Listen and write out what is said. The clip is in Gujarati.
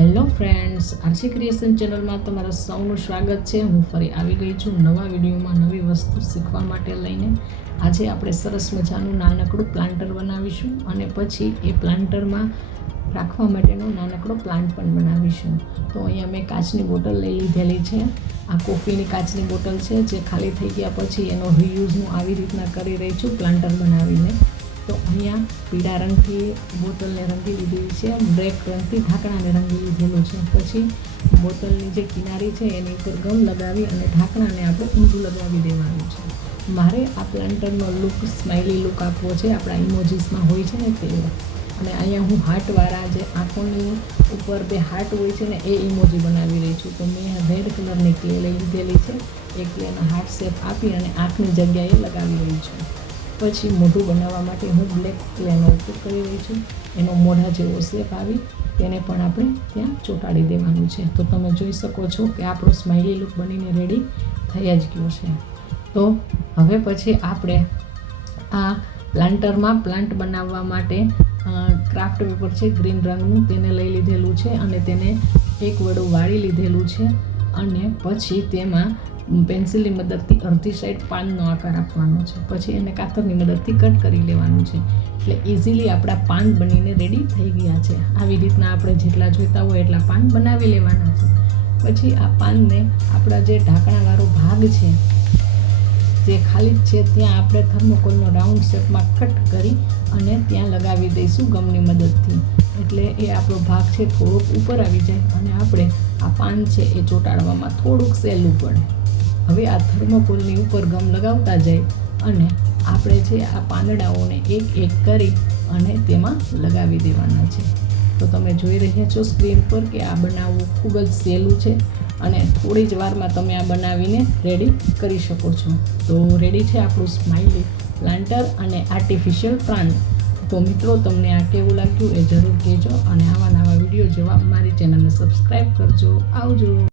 હેલો ફ્રેન્ડ્સ, આરસી ક્રિએશન ચેનલમાં તમારા સૌનું સ્વાગત છે. હું ફરી આવી ગઈ છું નવા વિડીયોમાં નવી વસ્તુ શીખવા માટે લઈને. આજે આપણે સરસ મજાનું નાનકડું પ્લાન્ટર બનાવીશું અને પછી એ પ્લાન્ટરમાં રાખવા માટેનો નાનકડો પ્લાન્ટ પણ બનાવીશું. તો અહીંયા મેં કાચની બોટલ લઈ લીધેલી છે. આ કોફીની કાચની બોટલ છે જે ખાલી થઈ ગયા પછી એનો રિયુઝ હું આવી રીતના કરી રહી છું પ્લાન્ટર બનાવીને. તો અહીંયા પીળા રંગથી બોટલને રંગી લીધેલી છે, બ્લેક રંગથી ઢાંકણાને રંગી લીધેલું છે. પછી બોટલની જે કિનારી છે એની ઉપર ગમ લગાવી અને ઢાંકણાને આપણે ઊંધું લગાવી દેવાનું છે. મારે આ પ્લાન્ટરનો લુક સ્માઇલી લુક આપવો છે, આપણા ઇમોજીસમાં હોય છે ને તેવો. અને અહીંયા હું હાર્ટવાળા જે આંખોની ઉપર બે હાર્ટ હોય છે ને એ ઇમોજી બનાવી રહી છું. તો મેં રેડ કલરની ક્લે લઈ લીધેલી છે. એ ક્લેના હાર્ટ શેપ આપી અને આંખની જગ્યાએ લગાવી રહી છું. પછી મોઢું બનાવવા માટે હું બ્લેક ક્લેનો ઉપયોગ કરી રહી છું. એનો મોઢા જેવો શેપ આવી તેને પણ આપણે ત્યાં ચોંટાડી દેવાનું છે. તો તમે જોઈ શકો છો કે આપણો સ્માઇલી લુક બનીને રેડી થઈ જ ગયો છે. તો હવે પછી આપણે આ પ્લાન્ટરમાં પ્લાન્ટ બનાવવા માટે ક્રાફ્ટ પેપર છે ગ્રીન રંગનું, તેને લઈ લીધેલું છે અને તેને એક વડું વાળી લીધેલું છે. અને પછી તેમાં પેન્સિલની મદદથી અડધી સાઈડ પાનનો આકાર આપવાનો છે. પછી એને કાતરની મદદથી કટ કરી લેવાનું છે. એટલે ઇઝીલી આપણા પાન બનીને રેડી થઈ ગયા છે. આવી રીતના આપણે જેટલા જોઈતા હોય એટલા પાન બનાવી લેવાના છે. પછી આ પાનને આપણા જે ઢાંકણાવાળો ભાગ છે જે ખાલી જ છે ત્યાં આપણે થર્મોકોલનો રાઉન્ડ શેપમાં કટ કરી અને ત્યાં લગાવી દઈશું ગમની મદદથી. એટલે એ આપણો ભાગ છે થોડોક ઉપર આવી જાય અને આપણે આ પાન છે એ ચોંટાડવામાં થોડુંક સહેલું પડે. હવે આ થર્મોકોલની ઉપર ગમ લગાવતા જાય અને આપણે જે આ પાંદડાઓને એક એક કરી અને તેમાં લગાવી દેવાના છે. તો તમે જોઈ રહ્યા છો સ્ક્રીન પર કે આ બનાવવું ખૂબ જ સહેલું છે અને થોડી જ વારમાં તમે આ બનાવીને રેડી કરી શકો છો. તો રેડી છે આપણું સ્માઇલી પ્લાન્ટર અને આર્ટિફિશિયલ પ્લાન્ટ. તો મિત્રો, તમને આ કેવું લાગ્યું એ જરૂર કહેજો અને આવા નવા વિડીયો જોવા મારી ચેનલને સબસ્ક્રાઈબ કરજો. આવજો.